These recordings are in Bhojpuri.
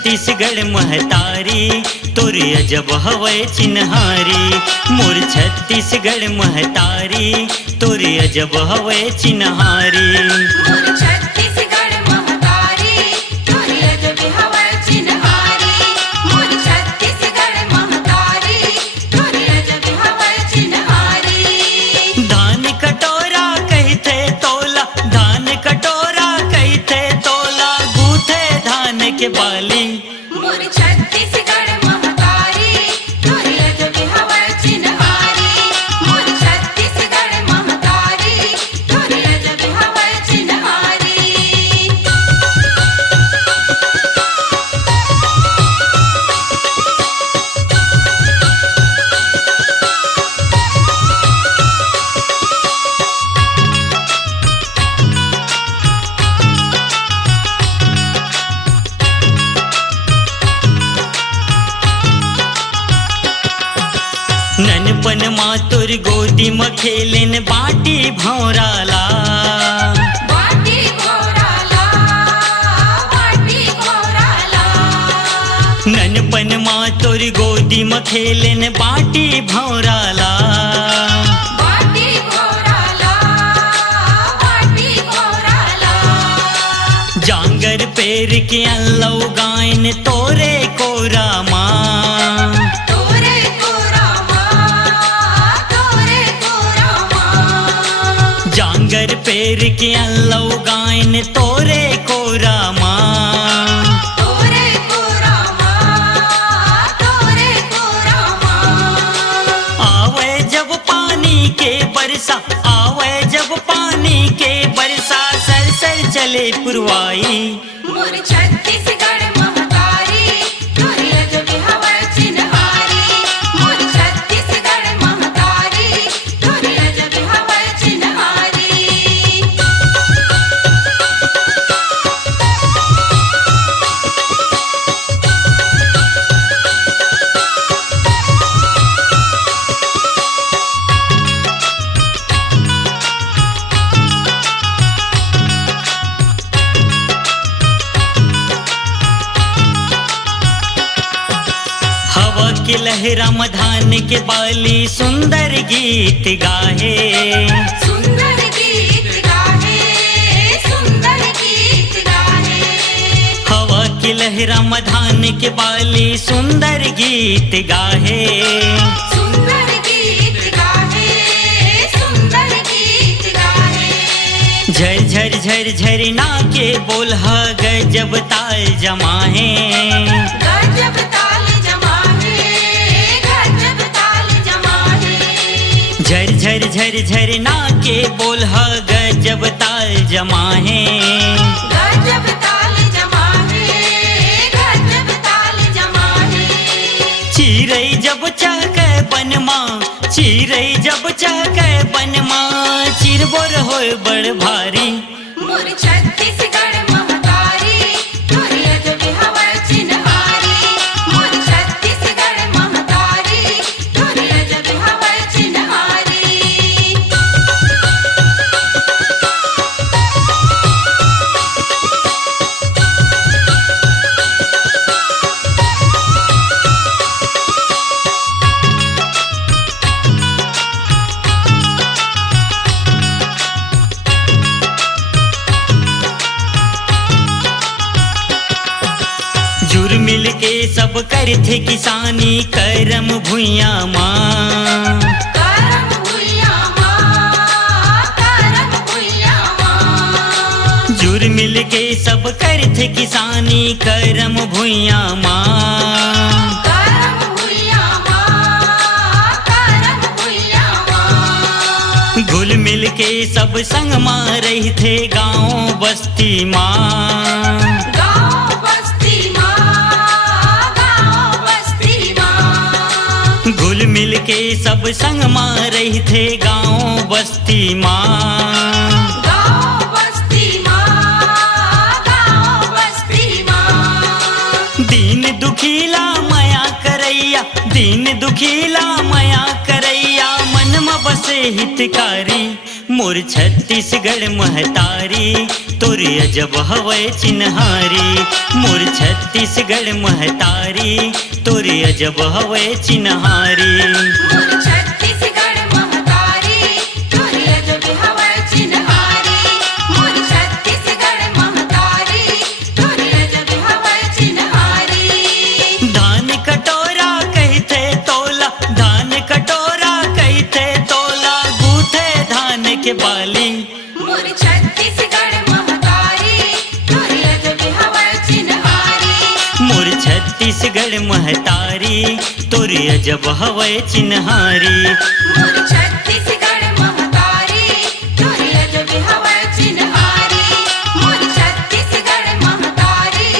छत्तीसगढ़ महतारी तोर अजब हवै चिन्हारी। मोर छत्तीसगढ़ महतारी तोर अजब हवै चिन्हारी। मोर छत्तीसगढ़ महतारी तोर अजब हवै चिन्हारी। मोर छत्तीसगढ़ महतारी तोर अजब हवै चिन्हारी। धान कटोरा कहते तोला, धान कटोरा कहते तोला, गूथे धान के बाली। मोर छत्तीसगढ़ महतारी तोर अजब हवै चिन्हारी। मोर छत्तीसगढ़ महतारी तोर अजब हवै चिन्हारी। ननपन माँ तोर गोदी में खेलेन बाटी भौराला। बाटी घोराला, बाटी घोराला। ननपन माँ तोर गोदी में खेलेन बाटी भौराला। बाटी घोराला, बाटी घोराला। जांगर पैर के अल्लव गायन तोरे कोरा माँ। तोरे कोरा माँ, तोरे कोरा माँ। जांगर पैर के अल्लव गायन तोरे कोरा माँ। तोरे कोरा माँ, तोरे कोरा माँ। आवे जब पानी के बरसा, आवे जब पानी के बरसा, सर सर चले पुरवाई। मोर छत्तीसगढ़ महतारी तोर अजब हवै चिन्हारी। मोर छत्तीसगढ़ महतारी तोर अजब हवै चिन्हारी। हवा के लहरा में धान के बाली सुंदर गीत गाहे। सुंदर गीत गाहे, सुंदर गीत गाहे। हवा की लहरा में धान के बाली सुंदर गीत गाहे। सुंदर गीत गाहे, सुंदर गीत गाहे। झर झर झर झरना के बोलहा गजब ताल जमाहे। गजब ताल जमाहे, गजब ताल जमाहे। झर झर झर झरना के बोलहा गजब ताल जमाहे। गजब ताल जमाहे, गजब ताल जमाहे। चिरई जब चहके बनमा, चिरई जब चहके बनमा, चिरबोर होय बड़ भारी। मोर छत्तीसगढ़ महतारी तोर अजब हवै चिन्हारी। मोर छत्तीसगढ़ महतारी तोर अजब हवै चिन्हारी। जुर मिल के सब करथे किसानी करम भुइया माँ। करम भुइया माँ, करम भुइया माँ। जुर मिल के सब करथे किसानी करम भुइया माँ। करम भुइया माँ, करम भुइया माँ। घुल मिल के सब संग माँ रहथे गाँव बस्ती माँ। गाँव बस्ती माँ, गाँव बस्ती माँ। घुल मिल के सब संग माँ रहथे गाँव बस्ती माँ। गाँव बस्ती माँ, गाँव बस्ती माँ। दीन दुखीला माया करैया, दीन दुखीला माया करैया, मन में बसे हितकारी। मोर छत्तीसगढ़ महतारी तोर अजब हवै चिन्हारी। मोर छत्तीसगढ़ महतारी तोर अजब हवै चिन्हारी। मोर छत्तीसगढ़ महतारी तोर अजब हवै चिन्हारी। मोर छत्तीसगढ़ महतारी तोर अजब हवै चिन्हारी। धान कटोरा कहते तोला, धान कटोरा कहते तोला, गूथे धान के बाली। मोर छत्तीसगढ़ महतारी तोर अजब हवै चिन्हारी। मोर छत्तीसगढ़ महतारी तोर अजब हवै चिन्हारी। मोर छत्तीसगढ़ महतारी तोर अजब हवै चिन्हारी। मोर छत्तीसगढ़ महतारी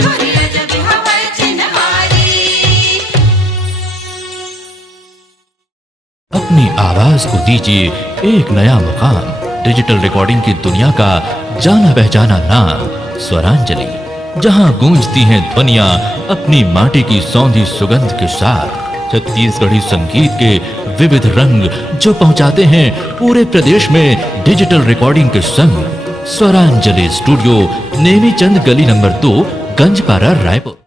तोर अजब हवै चिन्हारी। अपनी आवाज को दीजिए एक नया मुकाम। डिजिटल रिकॉर्डिंग की दुनिया का जाना पहचाना नाम स्वरांजलि, जहां गूंजती हैं ध्वनियां अपनी माटी की सौंधी सुगंध के साथ। छत्तीसगढ़ी संगीत के विविध रंग जो पहुंचाते हैं पूरे प्रदेश में डिजिटल रिकॉर्डिंग के संग। स्वरांजलि स्टूडियो, नेमी चंद गली नंबर 2, गंजपारा, रायपुर।